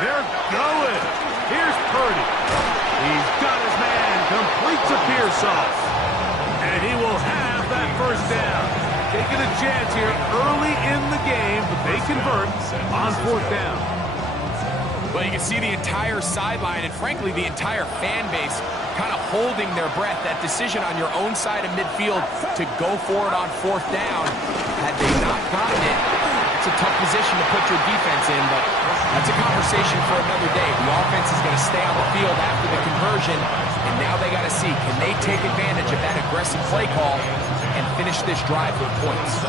They're going. Here's Purdy. He's got his man. Completes a Pearson. And he will have that first down. Taking a chance here early in the game, but they convert on fourth down. Well, you can see the entire sideline and, frankly, the entire fan base kind of holding their breath. That decision on your own side of midfield to go for it on fourth down, had they not gotten it, it's a tough position to put your defense in, but that's a conversation for another day. The offense is going to stay on the field after the conversion, and now they got to see, can they take advantage of that aggressive play call and finish this drive with points?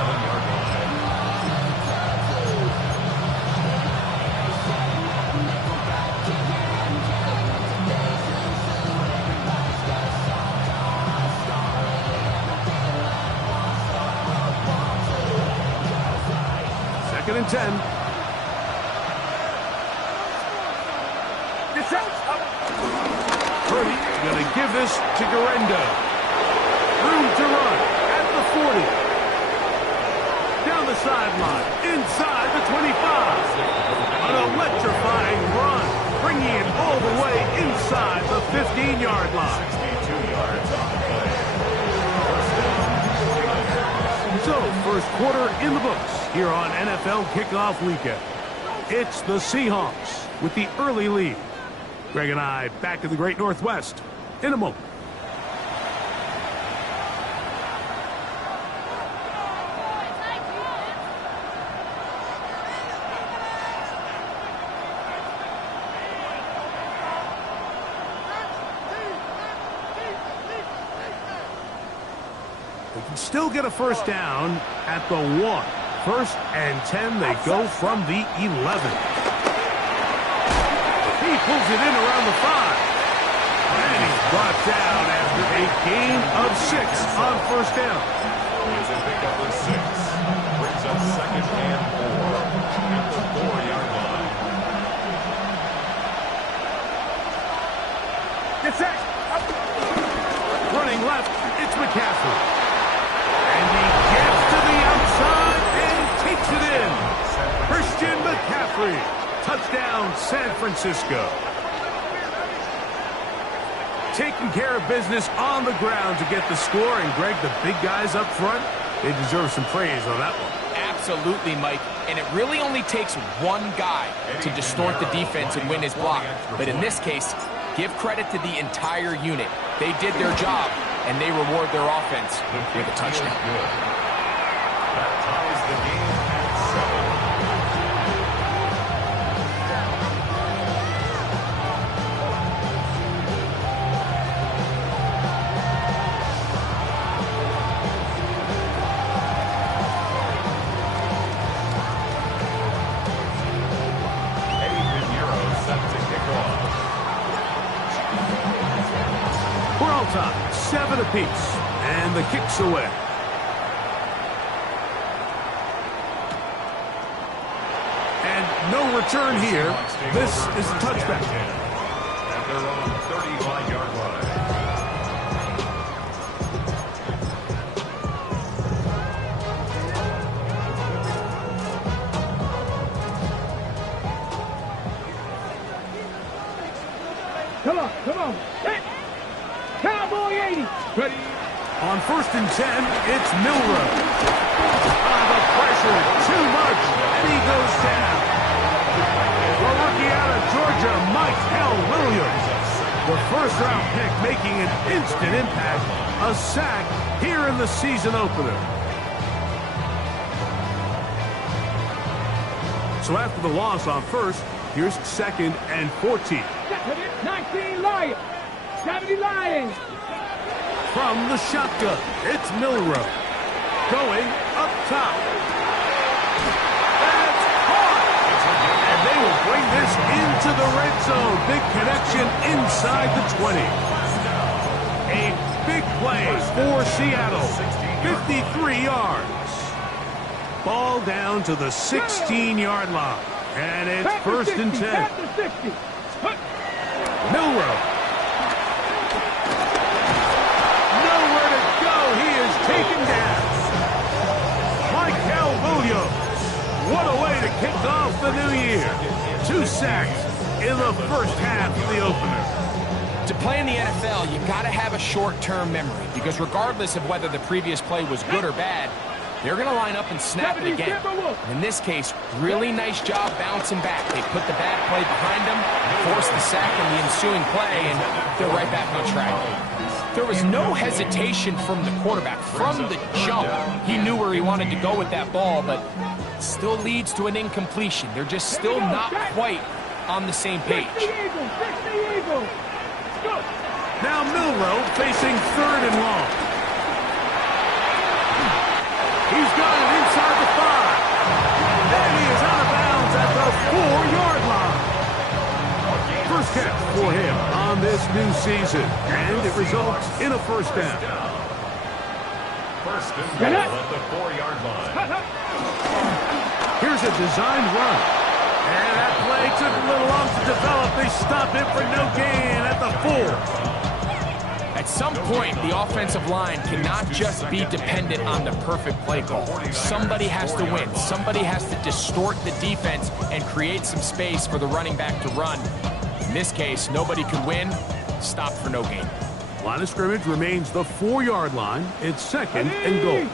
Second and 10. Purdy going to give this to Garendo. Room to run at the 40. Down the sideline, inside the 25. An electrifying run, bringing it all the way inside the 15-yard line. 62 yards on the play. So, first quarter in the books here on NFL Kickoff Weekend. It's the Seahawks with the early lead. Greg and I back in the Great Northwest in a moment. They can still get a first down at the 1. First and 10, they go from the 11. He pulls it in around the 5. And he's brought down after a gain of 6 on first down. He's a pickup of 6. Brings up second and 4 at the 4-yard line. Get set. Running left, it's McCaffrey. And he gets to the outside and takes it in. Christian McCaffrey. Touchdown, San Francisco. Taking care of business on the ground to get the score. And, Greg, the big guys up front, they deserve some praise on that one. Absolutely, Mike. And it really only takes one guy to distort the defense and win his block. But in this case, give credit to the entire unit. They did their job, and they reward their offense with a touchdown. That ties the game at 7. We're all tied, 7 apiece, and the kick's away. And no return here. This is a touchback. At their own 35-yard line. Come on. Hit. Cowboy 80. Ready. On first and 10, it's Milrow. The pressure, too much, and he goes down. The rookie out of Georgia, Michael Williams. The first-round pick making an instant impact. A sack here in the season opener. So after the loss on first, here's second and 14. 19 Lions. 70 Lions. From the shotgun, it's Milrow. Going up top. That's caught! And they will bring this into the red zone. Big connection inside the 20. A big play for Seattle. 53 yards. Ball down to the 16-yard line. And it's first and 10. Milrow. Nowhere to go. He is taken down. Michael Williams. What a way to kick off the new year. 2 sacks, in the first half of the opener. To play in the NFL, you've got to have a short-term memory, because regardless of whether the previous play was good or bad, they're going to line up and snap it again. In this case, really nice job bouncing back. They put the bad play behind them, forced the sack in the ensuing play, and they're right back on track. There was no hesitation from the quarterback. From the jump, he knew where he wanted to go with that ball, but still leads to an incompletion. They're just still not quite on the same page. Now Milroe facing 3rd and long. He's got it inside the 5. And he is out of bounds at the 4-yard line. First catch for him on this new season. And it results in a first down. First and goal at the 4-yard line. Here's a designed run. And that play took a little long to develop. They stopped it for no gain at the 4. At some point, the offensive line cannot just be dependent on the perfect play call. Somebody has to win. Somebody has to distort the defense and create some space for the running back to run. In this case, nobody could win. Stop for no gain. Line of scrimmage remains the 4-yard line. It's 2nd and goal.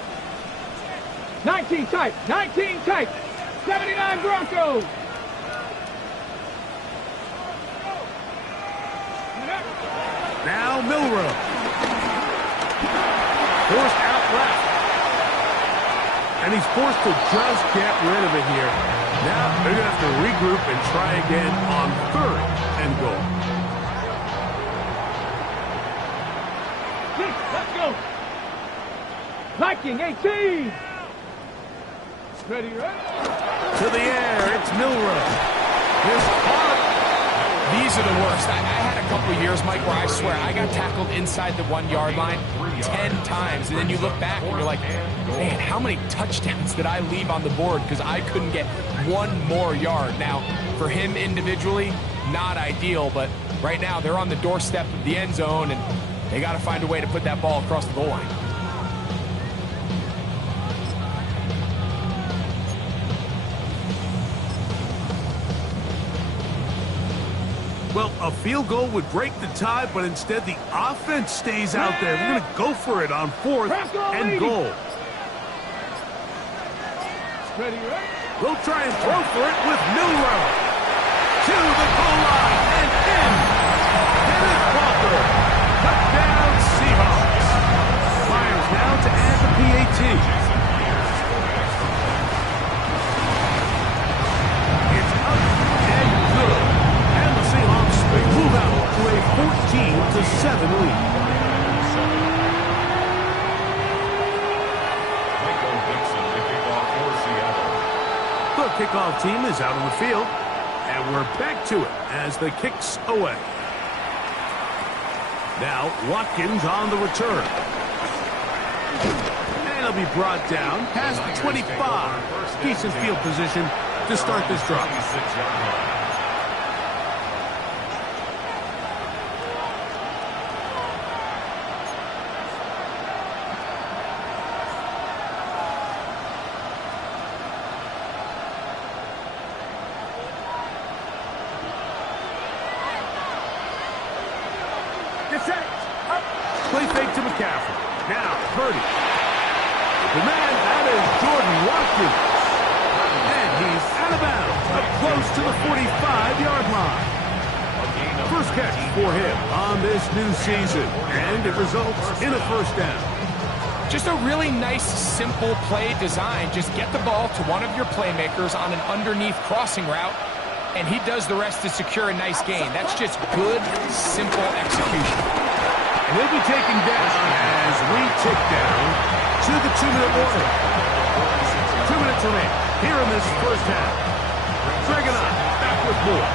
19 tight. 19 tight. 79 Broncos. Now Milroe. Forced out left. And he's forced to just get rid of it here. Now they're going to have to regroup and try again on 3rd and goal. Let's go. Viking 18. Ready, right? To the air, it's Milroe. His heart. These are the worst. I had a couple of years, Mike, where I swear I got tackled inside the 1-yard line 10 times. And then you look back and you're like, man, how many touchdowns did I leave on the board because I couldn't get one more yard? Now, for him individually, not ideal, but right now they're on the doorstep of the end zone, and they got to find a way to put that ball across the goal line. Well, a field goal would break the tie, but instead the offense stays out there. We're going to go for it on 4th and goal. They'll try and throw for it with Milroe. To the goal line and in. Kenneth Walker. Touchdown Seahawks. Myers now to add the PAT. It's up and good. And the Seahawks move out to a 14-7 lead. The kickoff team is out on the field, and we're back to it as the kick's away. Now Watkins on the return. And he'll be brought down past the 25. Decent field position to start this drive. Play fake to McCaffrey. Now, Purdy. The man, that is Jordan Watkins. And he's out of bounds, up close to the 45-yard line. First catch for him on this new season, and it results in a first down. Just a really nice, simple play design. Just get the ball to one of your playmakers on an underneath crossing route, and he does the rest to secure a nice gain. That's just good, simple execution. And he'll be taken down as we tick down to the 2-minute warning. 2 minutes remain here in this first half. Greg and I back with more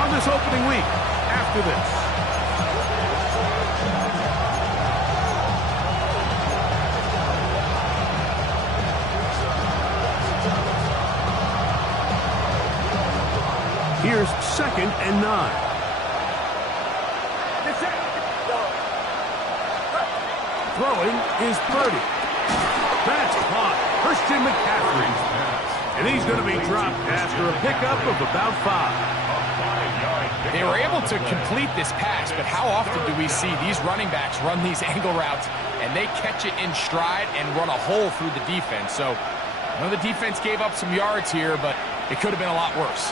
on this opening week after this. Here's 2nd and 9. Throwing is Purdy. That's caught. Christian McCaffrey. And he's going to be dropped after a pickup of about 5. to complete this pass, but how often do we see these running backs run these angle routes and they catch it in stride and run a hole through the defense? So I know the defense gave up some yards here, but it could have been a lot worse.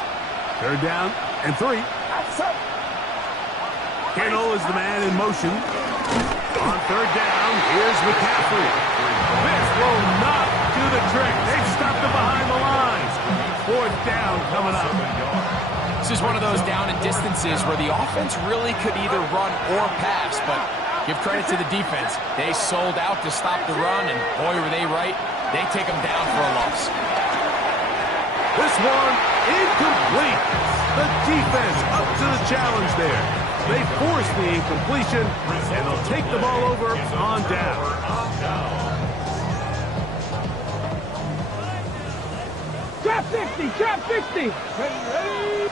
3rd down and 3. Kittle is the man in motion. On 3rd down, here's McCaffrey. This will not do the trick. They've stopped him behind the lines. 4th down coming up. This is one of those down and distances where the offense really could either run or pass, but give credit to the defense. They sold out to stop the run, and boy, were they right. They take them down for a loss. This one incomplete. The defense up to the challenge there. They force the incompletion, and they'll take the ball over on down. Trap 60, trap 60. Ready.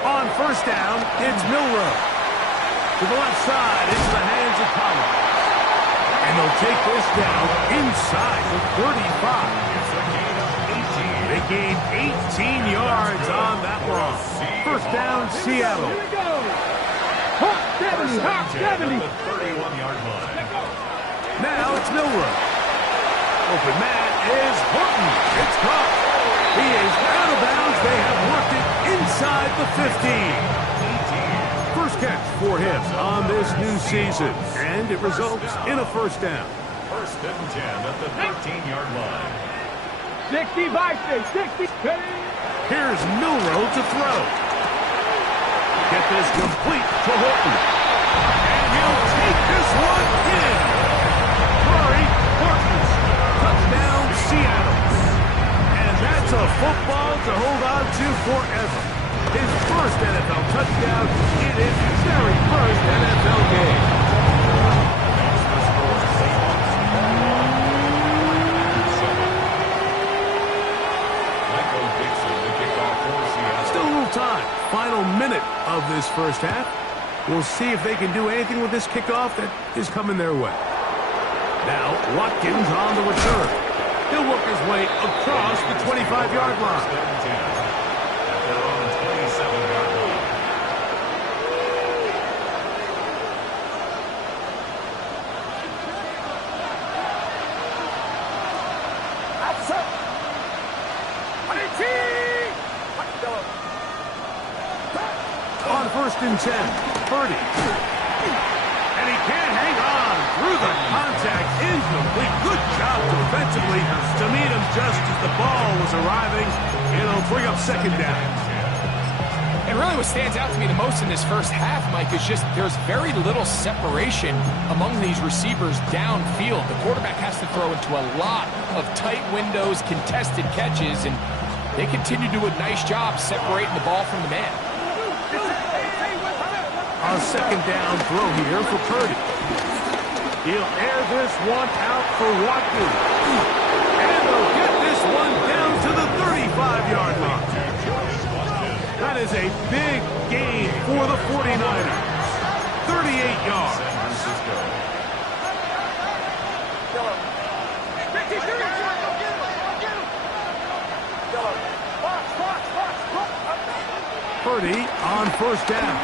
On 1st down, it's Milrow. To the left side, into the hands of Collins. And they'll take this down inside the 35. They gain 18 yards on that one. 1st down, Seattle. Here we go. Hot 70, hot 70. The 31-yard line. Now it's Milrow. Open man is Horton. It's caught. He is out of bounds. They have worked it inside the 15. First catch for him on this new season. And it results in a 1st down. 1st and 10 at the 15-yard line. 60 by 60. Ready. Here's Milrow to throw. Get this complete to Horton. And he'll take this one in. Murray, Horton. Touchdown, Seattle. And that's a football to hold on to forever. His first NFL touchdown in his very first NFL game. Still a little time. Final minute of this 1st half. We'll see if they can do anything with this kickoff that is coming their way. Now, Watkins on the return. He'll work his way across the 25-yard line. At their own 27-yard line. On 1st and 10, Purdy. And he can't hang on through the contact. Incomplete. Good job defensively to meet him just as the ball was arriving. It'll bring up 2nd down. And really what stands out to me the most in this 1st half, Mike, is just there's very little separation among these receivers downfield. The quarterback has to throw into a lot of tight windows, contested catches, and they continue to do a nice job separating the ball from the man. A 2nd down throw here for Purdy. He'll air this one out for Watkins. And they'll get this one down to the 35-yard line. That is a big gain for the 49ers. 38 yards. Purdy on 1st down.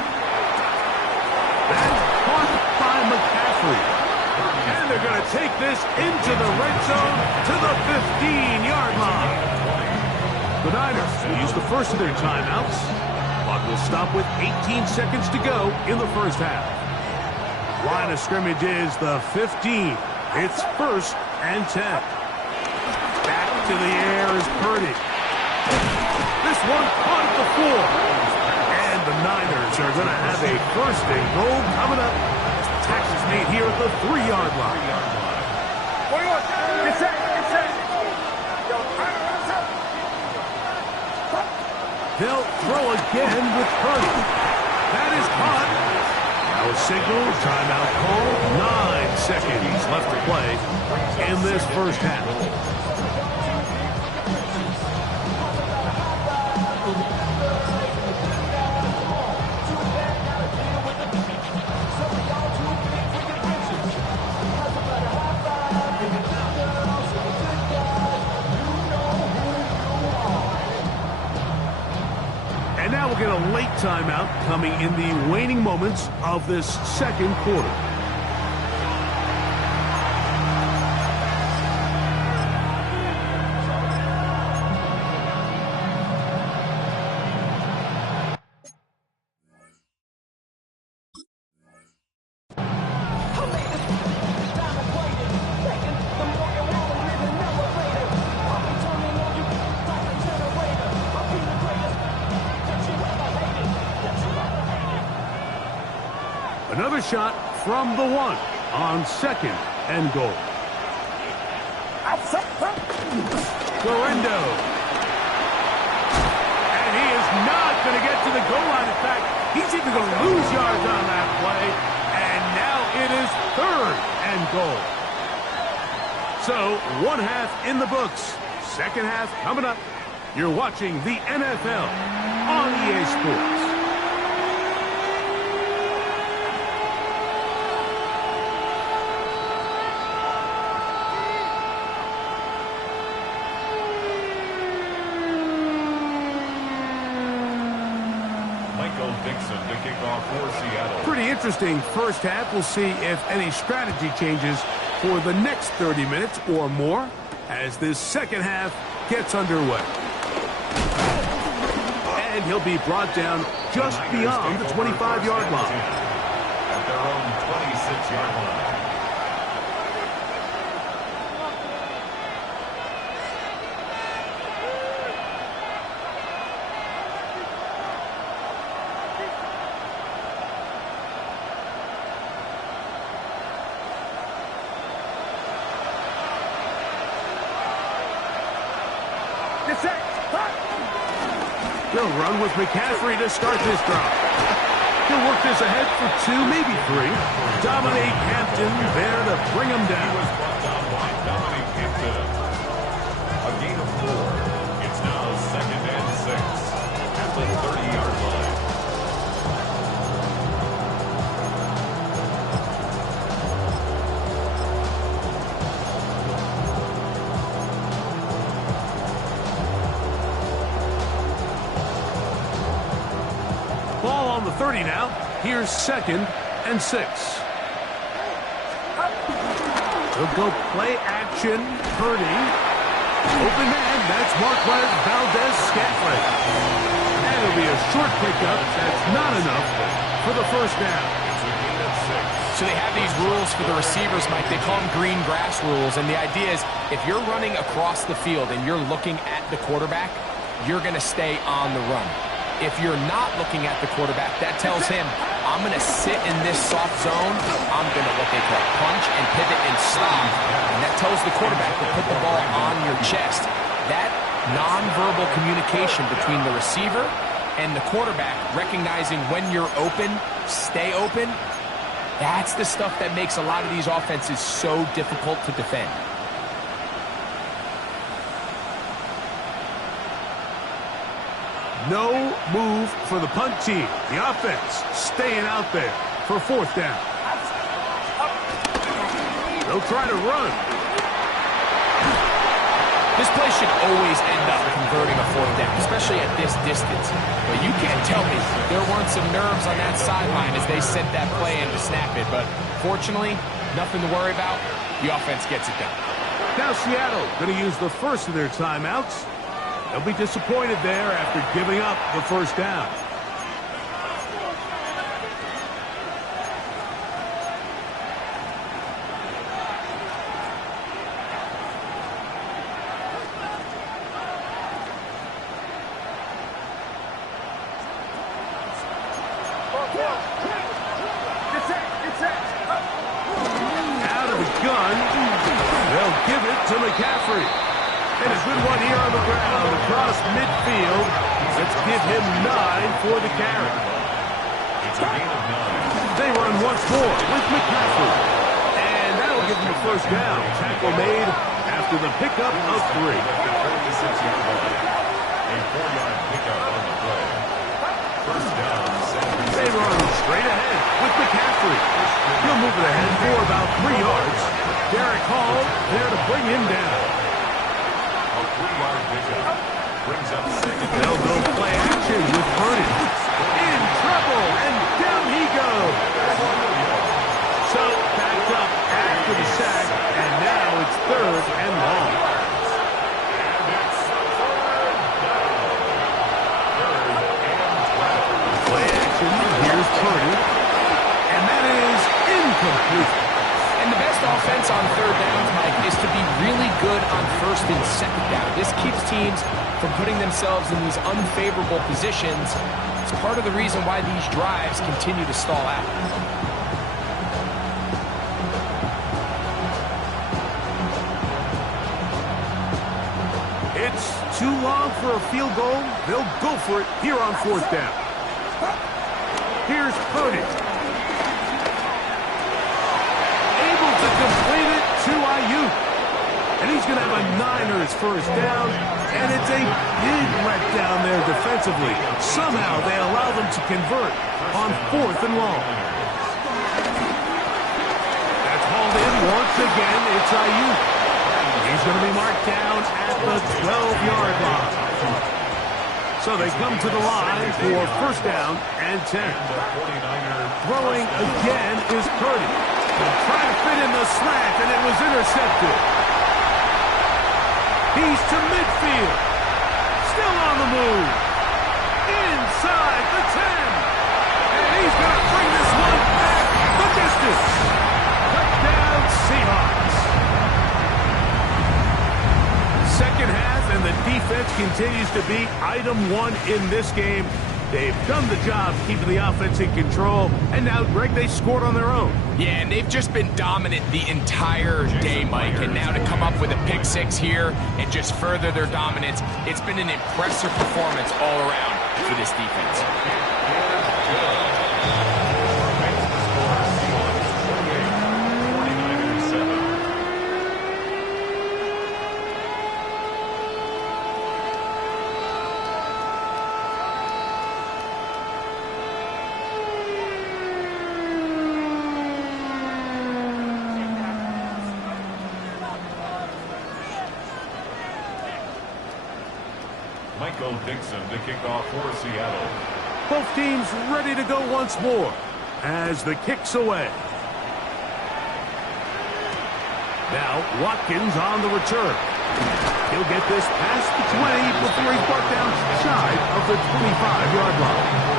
That's caught by McCaffrey. And they're going to take this into the red zone to the 15-yard line. The Niners will use the first of their timeouts. Clock will stop with 18 seconds to go in the 1st half. Line of scrimmage is the 15. It's 1st and 10. Back to the air is Purdy. This one caught at the 4. The Niners are going to have a 1st and goal coming up. Tax is made here at the 3-yard line. Get set, get set. They'll throw again with Purdy. That is caught. Now a signal, timeout call. 9 seconds left to play in this 1st half. We'll get a a late timeout coming in the waning moments of this second quarter. Another shot from the one on second and goal. Florendo. And he is not going to get to the goal line. In fact, he's even going to lose yards on that play. And now it is third and goal. So, one half in the books. Second half coming up. You're watching the NFL on EA Sports. To kick off for Seattle. Pretty interesting first half. We'll see if any strategy changes for the next 30 minutes or more as this second half gets underway. And he'll be brought down just beyond the 25-yard line. At their own 26-yard line. They'll run with McCaffrey to start this drive. He'll work this ahead for 2, maybe 3. Dominique Hampton there to bring him down. He was brought down by Dominique Hampton. A gain of 4. It's now second and 6 at the 30-yard line. Ball on the 30 now. Here's second and 6. He'll go play action. Purdy. Open man. That's Marquez Valdez-Scantling. And it'll be a short pickup. That's not enough for the first down. It's a gain of 6. So they have these rules for the receivers, Mike. They call them green grass rules. And the idea is if you're running across the field and you're looking at the quarterback, you're going to stay on the run. If you're not looking at the quarterback, that tells him, I'm going to sit in this soft zone. I'm going to what they call punch and pivot and stop. And that tells the quarterback to put the ball on your chest. That nonverbal communication between the receiver and the quarterback, recognizing when you're open, stay open, that's the stuff that makes a lot of these offenses so difficult to defend. No move for the punt team. The offense staying out there for fourth down. They'll try to run. This play should always end up converting a fourth down, especially at this distance. But you can't tell me there weren't some nerves on that sideline as they sent that play in to snap it. But fortunately, nothing to worry about. The offense gets it done. Now Seattle going to use the first of their timeouts. They'll be disappointed there after giving up the first down. Out of the gun. They'll give it to McCaffrey. And a good one here on the ground across midfield. Let's give him 9 for the carry. It's a gain of 9. They run once more with McCaffrey. And that'll give them a first down. Tackle made after the pickup of 3. A 4-yard pickup on the play. First down, They run straight ahead with McCaffrey. He'll move it ahead for about 3 yards. Derek Hall there to bring him down. A 3-yard pickup brings up second. They'll go play action with Purdy. defense on third downs, Mike, is to be really good on first and second down. This keeps teams from putting themselves in these unfavorable positions. It's part of the reason why these drives continue to stall out. It's too long for a field goal. They'll go for it here on fourth down. Here's Purdy. Able to complete it to Ayuk. And he's going to have a Niners first down. And it's a big letdown there defensively. Somehow they allow them to convert on fourth and long. That's hauled in once again. It's Ayuk. He's going to be marked down at the 12-yard line. So they come to the line for first down and 10. Throwing again is Purdy. Trying to fit in the slant, and it was intercepted. He's to midfield. Still on the move. Inside the 10. And he's going to bring this one back the distance. Touchdown Seahawks. Second half, and the defense continues to be item one in this game. They've done the job keeping the offense in control, and now, Greg, they scored on their own. Yeah, and they've just been dominant the entire day, Mike, and now to come up with a pick six here and just further their dominance, it's been an impressive performance all around for this defense. Dixon to kick off for Seattle. Both teams ready to go once more as the kick's away. Now Watkins on the return. He'll get this past the 20 before he's brought down shy of the 25-yard line.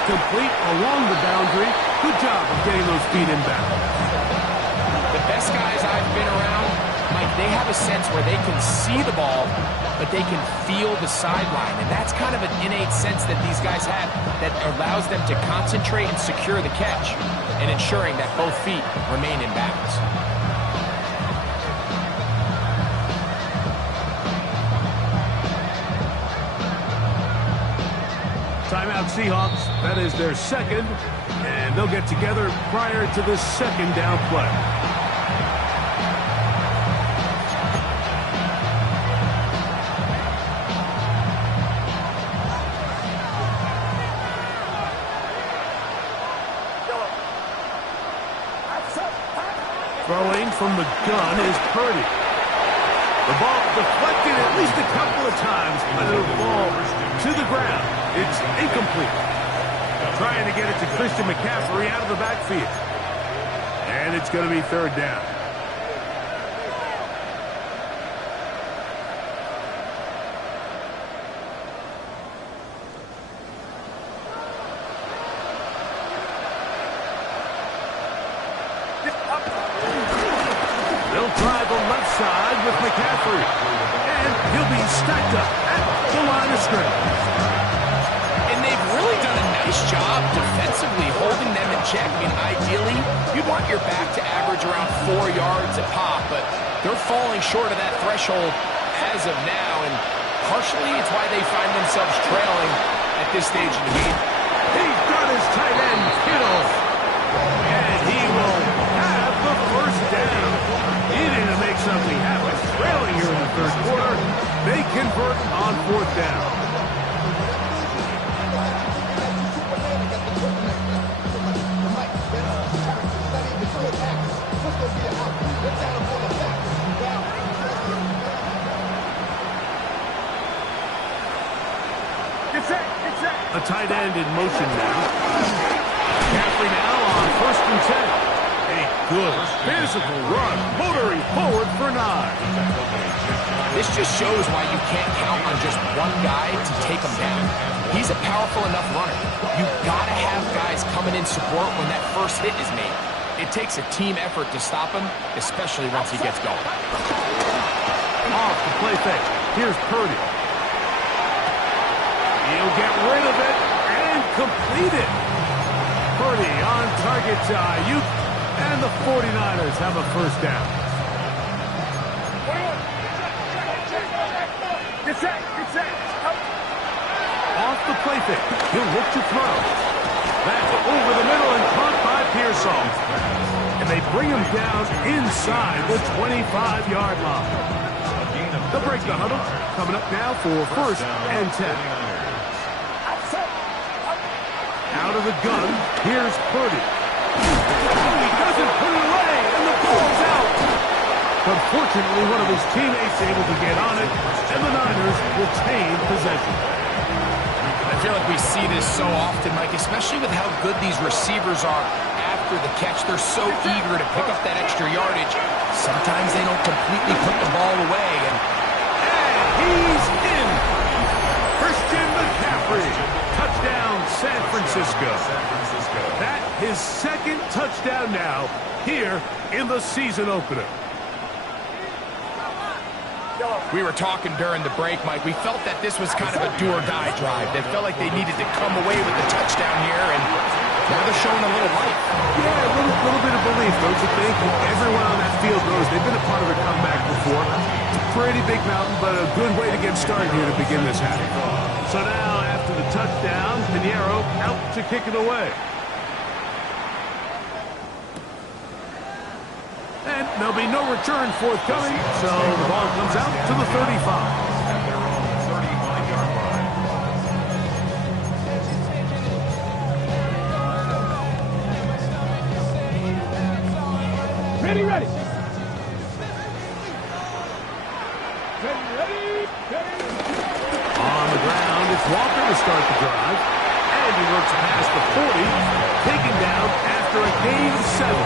Complete along the boundary. Good job of getting those feet in bounds. The best guys I've been around, Mike, they have a sense where they can see the ball, but they can feel the sideline. And that's kind of an innate sense that these guys have that allows them to concentrate and secure the catch and ensuring that both feet remain in bounds. Timeout Seahawks. That is their second, and they'll get together prior to the second down play. Throwing from the gun is Purdy. The ball deflected at least a couple of times, but it'll fall to the ground. It's incomplete. Trying to get it to Christian McCaffrey out of the backfield. And it's going to be third down. They'll try the left side with McCaffrey. And he'll be stacked up at the line of scrimmage. Nice job defensively holding them in check. I mean, ideally, you'd want your back to average around 4 yards a pop, but they're falling short of that threshold as of now, and partially it's why they find themselves trailing at this stage of the game. He's got his tight end, Kittle, and he will have the first down. He needed to make something happen. Trailing here in the third quarter, they convert on fourth down. Attack. A tight end in motion now. McCaffrey now on 1st and 10. A good physical run, motoring forward for 9. This just shows why you can't count on just one guy to take him down. He's a powerful enough runner. You've got to have guys coming in support when that first hit is made. It takes a team effort to stop him, especially once he gets going. Off the play fake. Here's Purdy. He'll get rid of it and complete it. Purdy on target to Ayuk, and the 49ers have a first down. Off the play fake. He'll look to throw. Back over the middle and caught by Pearsall. And they bring him down inside the 25-yard line. They'll break the huddle. Coming up now for 1st and 10. Out of the gun, here's Purdy. He doesn't put it away, and the ball's out. But fortunately, one of his teammates able to get on it, and the Niners retain possession. I feel like we see this so often, Mike, especially with how good these receivers are after the catch. They're so eager to pick up that extra yardage. Sometimes they don't completely put the ball away. And he's in. Christian McCaffrey. Touchdown, San Francisco. That his 2nd touchdown now here in the season opener. We were talking during the break, Mike. We felt that this was kind of a do-or-die drive. They felt like they needed to come away with the touchdown here, and now they're showing a little life. Yeah, a little bit of belief, don't you think? Everyone on that field knows they've been a part of a comeback before. It's a pretty big mountain, but a good way to get started here to begin this half. So now, after the touchdown, Pinheiro out to kick it away. And there'll be no return forthcoming, so the ball comes out to the 35. At their own 35-yard line. Ready. On the ground, it's Walker to start the drive. And he works past the 40, taken down after a gain of 7.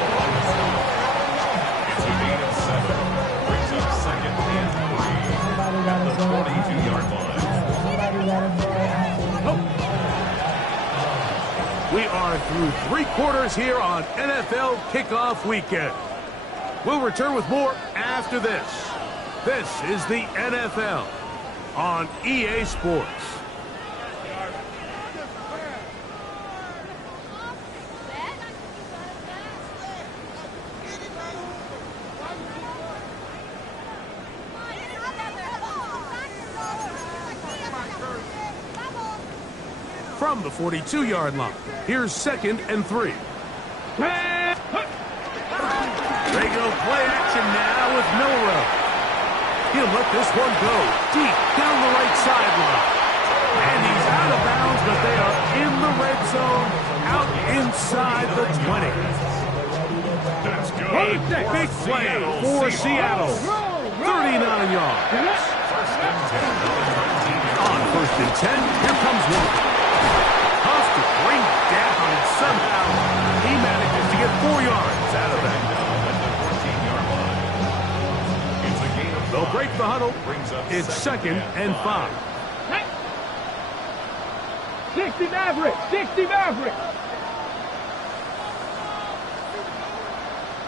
It's a gain of 7. Brings up 2nd and 3 at the 22-yard line. We are through 3 quarters here on NFL Kickoff Weekend. We'll return with more after this. This is the NFL on EA Sports. From the 42-yard line, here's 2nd and 3. They go play action now with Milrow. He'll let this one go deep down the right sideline. And he's out of bounds, but they are in the red zone, out inside the 20. That's good. A big play for Seattle. 39 yards. First and 10. On 1st and 10, here comes Walker. Tough to bring down, and somehow he manages to get 4 yards out of that. They'll break the huddle. It's 2nd and 5. 60 Maverick. 60 Maverick.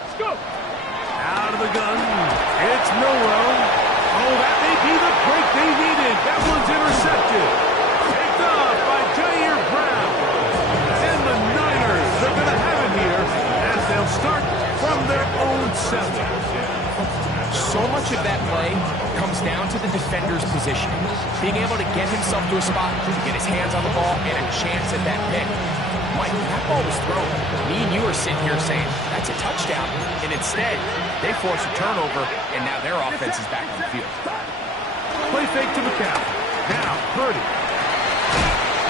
Let's go. Out of the gun. It's Milrow. Oh, that may be the break they needed. That one's intercepted. Picked off by Jair Brown. And the Niners are going to have it here as they'll start from their own 7. So much of that play comes down to the defender's positioning. Being able to get himself to a spot, get his hands on the ball, and a chance at that pick. Mike, that ball was thrown. Me and you are sitting here saying, that's a touchdown. And instead, they force a turnover, and now their offense is back on the field. Play fake to McCaffrey. Now, Purdy.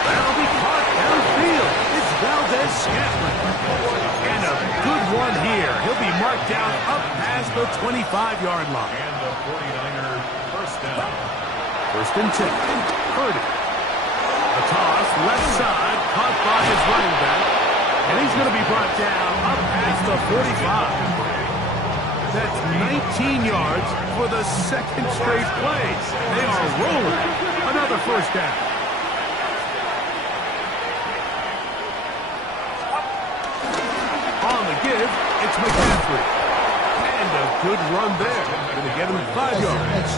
That'll be caught downfield. It's Valdez-Scantling. And a good one here. He'll be marked down up past the 25-yard line. And the 49er first down. 1st and 10. Purdy. The toss left side, caught by his running back. And he's going to be brought down up past the 45. That's 19 yards for the second straight play. They are rolling. Another first down. On the give, it's McCaffrey. And a good run there. Going to get him 5 yards.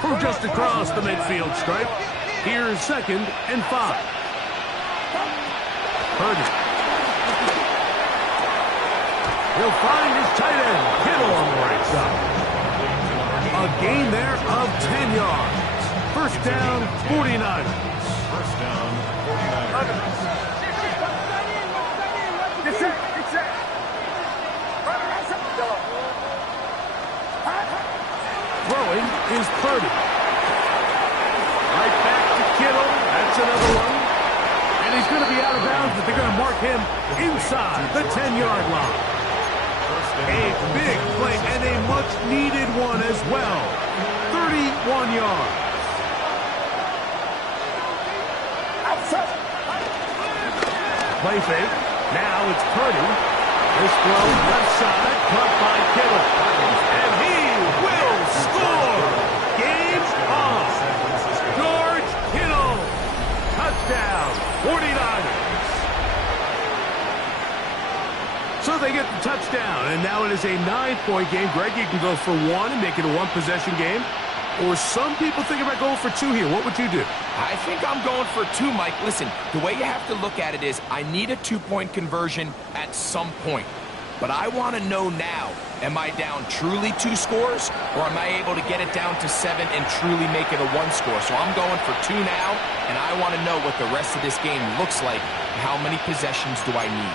From just across the midfield stripe, here's 2nd and 5. Purdy. He'll find his tight end, Kittle on the right side. A gain there of 10 yards. First down, 49ers. First down, 49ers. Throwing is Purdy. Right back to Kittle. That's another one. And he's going to be out of bounds, but they're going to mark him inside the 10-yard line. A big play and a much-needed one as well. 31 yards. Play fake. Now it's Purdy. This throw left side, caught by Kittle. And he will score. Game on. George Kittle. Touchdown. 49ers. So they get the touchdown, and now it is a 9-point game. Greg, you can go for 1 and make it a 1-possession game. Or some people think about going for 2 here. What would you do? I think I'm going for 2, Mike. Listen, the way you have to look at it is I need a 2-point conversion at some point. But I want to know now, am I down truly 2 scores, or am I able to get it down to 7 and truly make it a 1 score? So I'm going for 2 now, and I want to know what the rest of this game looks like. How many possessions do I need?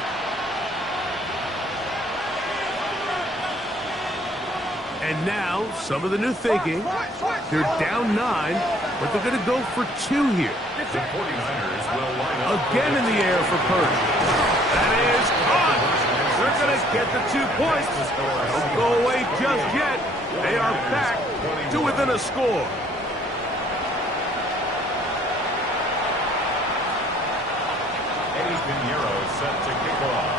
And now, some of the new thinking. They're down 9, but they're going to go for 2 here. The 49ers will line up. Again in the air for Purdy. That is caught. They're going to get the 2 points. Don't go away just yet. They are back to within a score. Eddie Pinheiro set to kick off.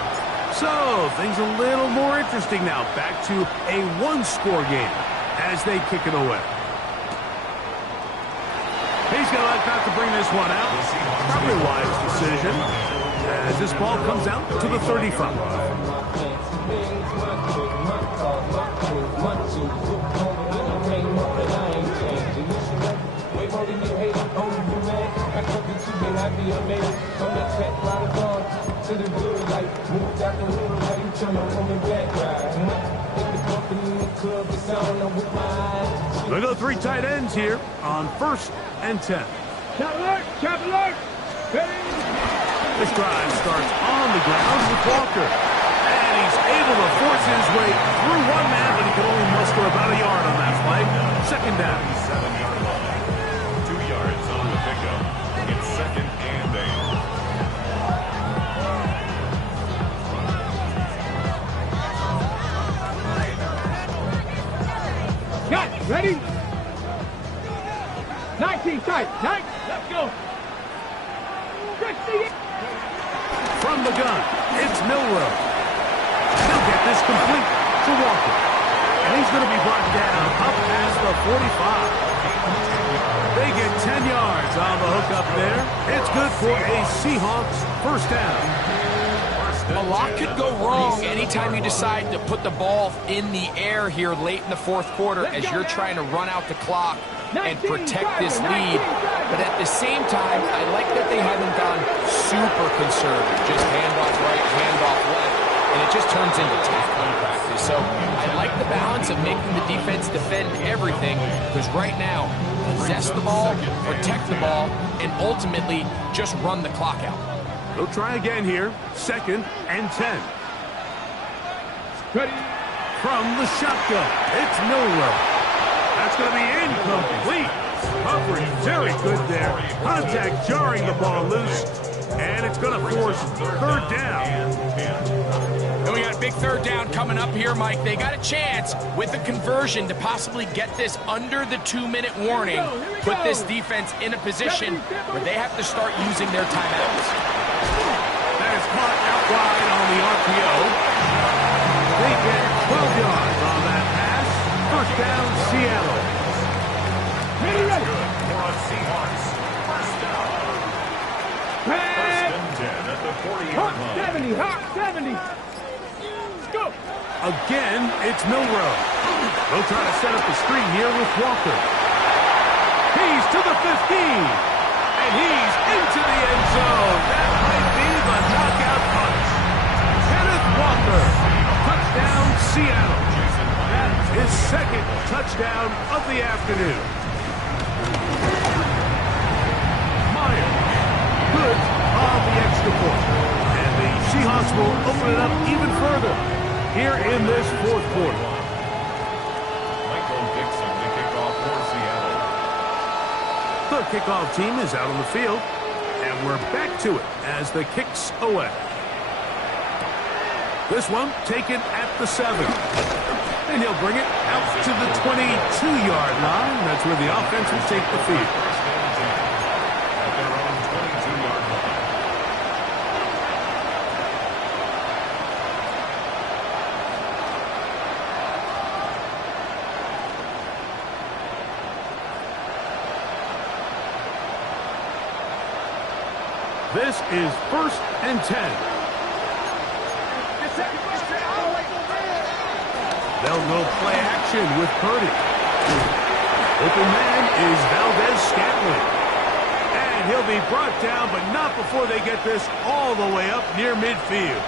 So, things a little more interesting now. Back to a 1-score game as they kick it away. He's going to like not to bring this one out. Probably a wise decision as this ball comes out to the 35. They go 3 tight ends here on 1st and 10. Cap alert! This drive starts on the ground with Walker. And he's able to force his way through one man, but he can only muster about a yard on that play. 2nd down. 7-yard line. 2 yards on the pickup. It's 2nd and 8. Got it. Ready? 19 tight. Tight. Let's go. 60. From the gun, it's Milrow. He'll get this complete to Walker. And he's going to be brought down up past the 45. They get 10 yards on the hook up there. It's good for a Seahawks first down. A lot could go wrong anytime you decide to put the ball in the air here late in the 4th quarter as you're trying to run out the clock and protect this lead. But at the same time, I like that they haven't gone super conservative. Just handoff right, handoff left, and it just turns into tackling practice. So I like the balance of making the defense defend everything, because right now, possess the ball, protect the ball, and ultimately just run the clock out. They'll try again here. 2nd and 10. Ready? from the shotgun. It's Milrow. That's going to be incomplete. Coverage very good there. Contact jarring the ball loose. And it's going to force third down. And we got a big third down coming up here, Mike. They got a chance with a conversion to possibly get this under the 2-minute warning, put this defense in a position where they have to start using their timeouts. That is caught out wide on the RPO. They get 12 yards on that pass. First down, Seattle. Ready. For a Seahawks. First down. First and 10 at the 40-yard line. Hot 70. Go. Again, it's Milrow. They'll try to set up the screen here with Walker. He's to the 15. And he's into the end zone. That might be the knockout punch. Kenneth Walker. Touchdown, Seattle. That's his second touchdown of the afternoon. Meyer. Good on the extra point. And the Seahawks will open it up even further here in this fourth quarter. Michael Dixon to kick off for Seattle. The kickoff team is out on the field, and we're back to it as the kick's away. This one taken at the 7. And he'll bring it out to the 22-yard line. That's where the offense will take the field. First and 10 at their own 22-yard line. This is first and 10. They'll go play action with Purdy. Open man is Valdez-Scantling. And he'll be brought down, but not before they get this all the way up near midfield.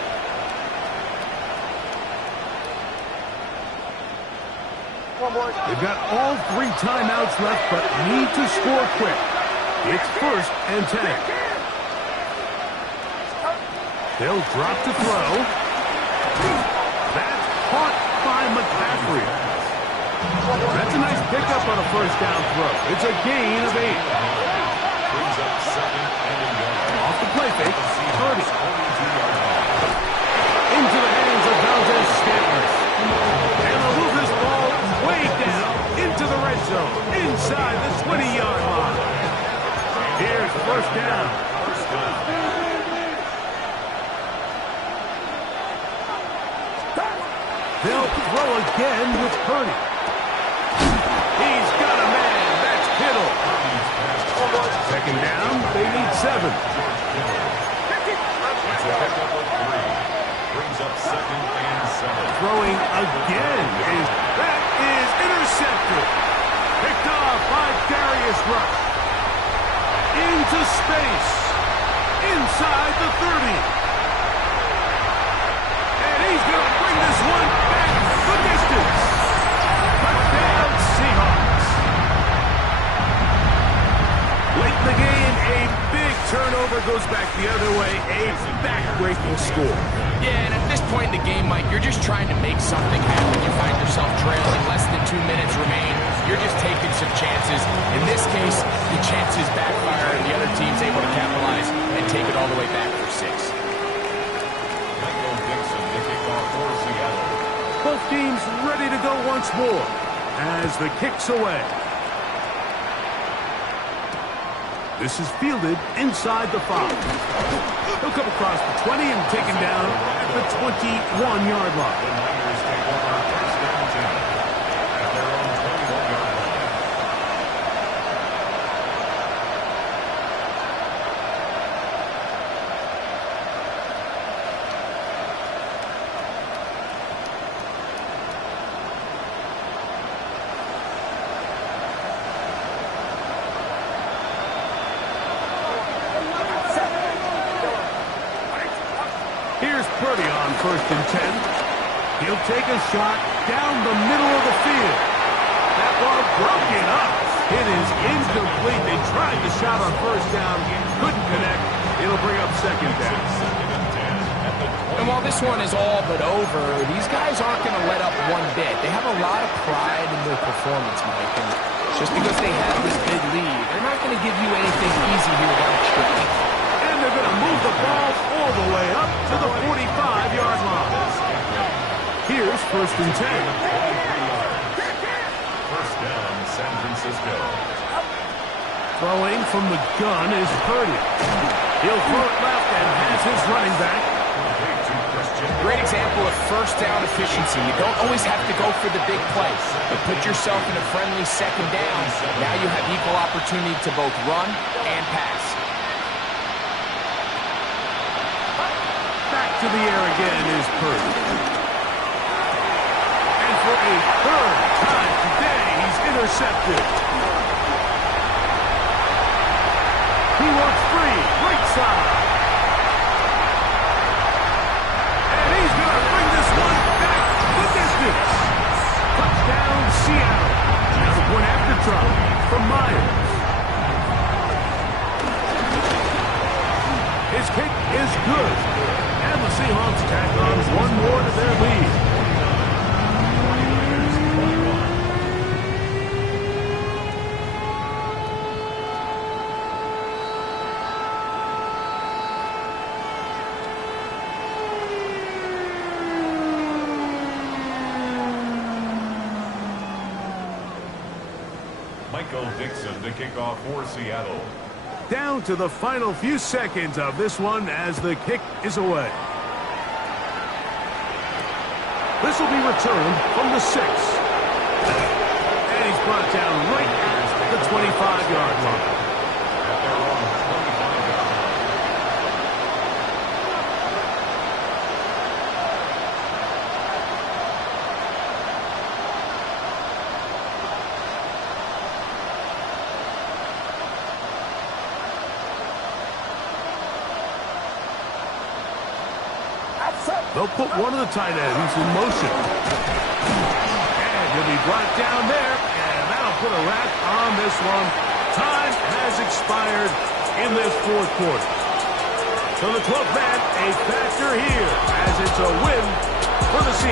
They've got all 3 timeouts left, but need to score quick. It's first and 10. They'll drop to throw. That's caught by McCaffrey. That's a nice pickup on a first down throw. It's a gain of 8. Brings up second and a yard. Off the play fake, Purdy. Into the hands of Valdez-Scantling. And they'll move this ball way down into the red zone, inside the 20-yard line. Here's first down. They'll throw again with Purdy. He's got a man. That's Kittle. Second down. They need 7. It's a pickup of 3. Brings up second and 7. Throwing again. That is intercepted. Picked off by Darius Rush. Into space. Inside the 30. And he's going to bring this one back the distance. Touchdown, Seahawks. Late in the game, a big turnover goes back the other way. A back-breaking score. Yeah, and at this point in the game, Mike, you're just trying to make something happen. You find yourself trailing, less than 2 minutes remain. You're just taking some chances. In this case, the chances backfire, and the other team's able to capitalize and take it all the way back for 6. Michael Dixon to kick off for Seattle. Both teams ready to go once more as the kick's away. This is fielded inside the 5. He'll come across the 20 and taken down at the 21-yard line. The Niners take over first and 10 at their own 21-yard line. Here's Purdy on first and 10. He'll take a shot down the middle of the field. That ball broken up. It is incomplete. They tried the shot on first down. Couldn't connect. It'll bring up second down. Second and 10 at the And while this one is all but over, these guys aren't going to let up one bit. They have a lot of pride in their performance, Mike. And just because they have this big lead, they're not going to give you anything easy here down the stretch. And they're going to move the ball all the way up to the 45-yard line. Here's 1st and 10. 1st down, San Francisco. Throwing from the gun is Purdy. He'll throw it left and has his running back. Great example of 1st down efficiency. You don't always have to go for the big play, but put yourself in a friendly 2nd down. Now you have equal opportunity to both run and pass. Back to the air again is Purdy. And for a 3rd time today, he's intercepted. He works free, right side. And he's going to bring this one back the distance. Touchdown, Seattle. Now the point after drop from Myers. His kick is good. And the Seahawks tack on one more to their lead. Michael Dixon to kick off for Seattle. Down to the final few seconds of this one as the kick is away. This will be returned from the 6. And he's brought down right at the 25-yard line. At their own 25-yard line. They'll put one of the tight ends in motion. And he'll be brought down there, and that'll put a wrap on this one. Time has expired in this 4th quarter. So the 12th man, a factor here, as it's a win for the Seahawks.